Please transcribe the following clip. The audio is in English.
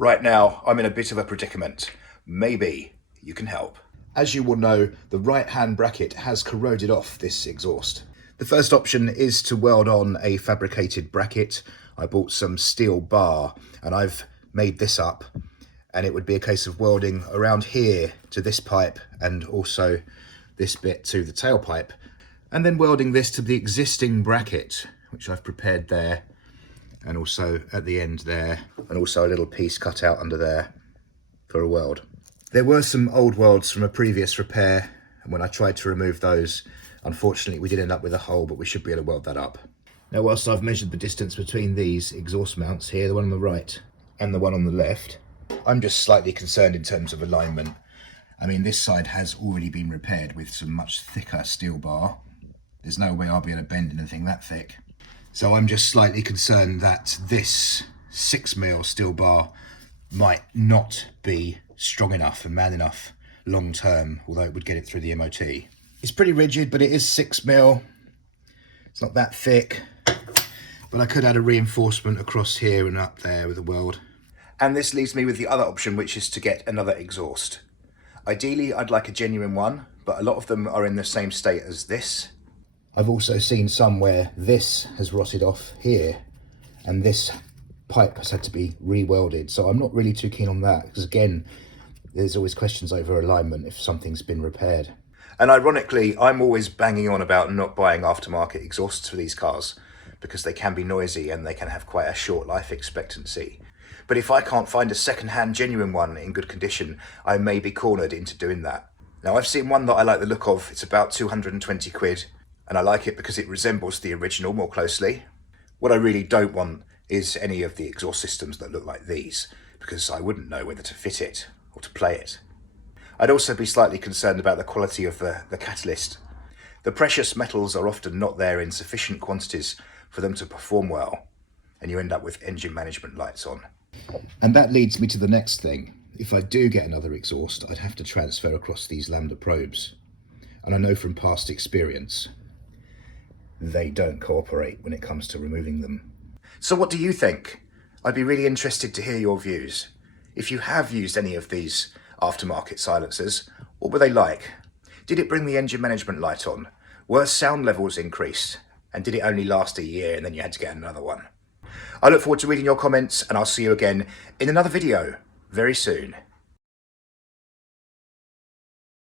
Right now, I'm in a bit of a predicament. Maybe you can help. As you will know, the right-hand bracket has corroded off this exhaust. The first option is to weld on a fabricated bracket. I bought some steel bar and I've made this up, and it would be a case of welding around here to this pipe and also this bit to the tailpipe, and then welding this to the existing bracket, which I've prepared there, and also at the end there, and also a little piece cut out under there for a weld. There were some old welds from a previous repair, and when I tried to remove those, unfortunately we did end up with a hole, but we should be able to weld that up. Now, whilst I've measured the distance between these exhaust mounts here, the one on the right and the one on the left, I'm just slightly concerned in terms of alignment. I mean, this side has already been repaired with some much thicker steel bar. There's no way I'll be able to bend anything that thick. So I'm just slightly concerned that this 6mm steel bar might not be strong enough and man enough long term, although it would get it through the MOT. It's pretty rigid, but it is 6mm. It's not that thick, but I could add a reinforcement across here and up there with a weld. And this leaves me with the other option, which is to get another exhaust. Ideally, I'd like a genuine one, but a lot of them are in the same state as this. I've also seen some where this has rotted off here and this pipe has had to be re-welded, so I'm not really too keen on that, because again, there's always questions over alignment if something's been repaired. And ironically, I'm always banging on about not buying aftermarket exhausts for these cars because they can be noisy and they can have quite a short life expectancy. But if I can't find a second-hand genuine one in good condition, I may be cornered into doing that. Now, I've seen one that I like the look of. It's about 220 quid, and I like it because it resembles the original more closely. What I really don't want is any of the exhaust systems that look like these, because I wouldn't know whether to fit it or to play it. I'd also be slightly concerned about the quality of the catalyst. The precious metals are often not there in sufficient quantities for them to perform well, and you end up with engine management lights on. And that leads me to the next thing. If I do get another exhaust, I'd have to transfer across these lambda probes. And I know from past experience, they don't cooperate when it comes to removing them. So what do you think? I'd be really interested to hear your views. If you have used any of these aftermarket silencers, what were they like? Did it bring the engine management light on? Were sound levels increased? And did it only last a year and then you had to get another one? I look forward to reading your comments, and I'll see you again in another video very soon.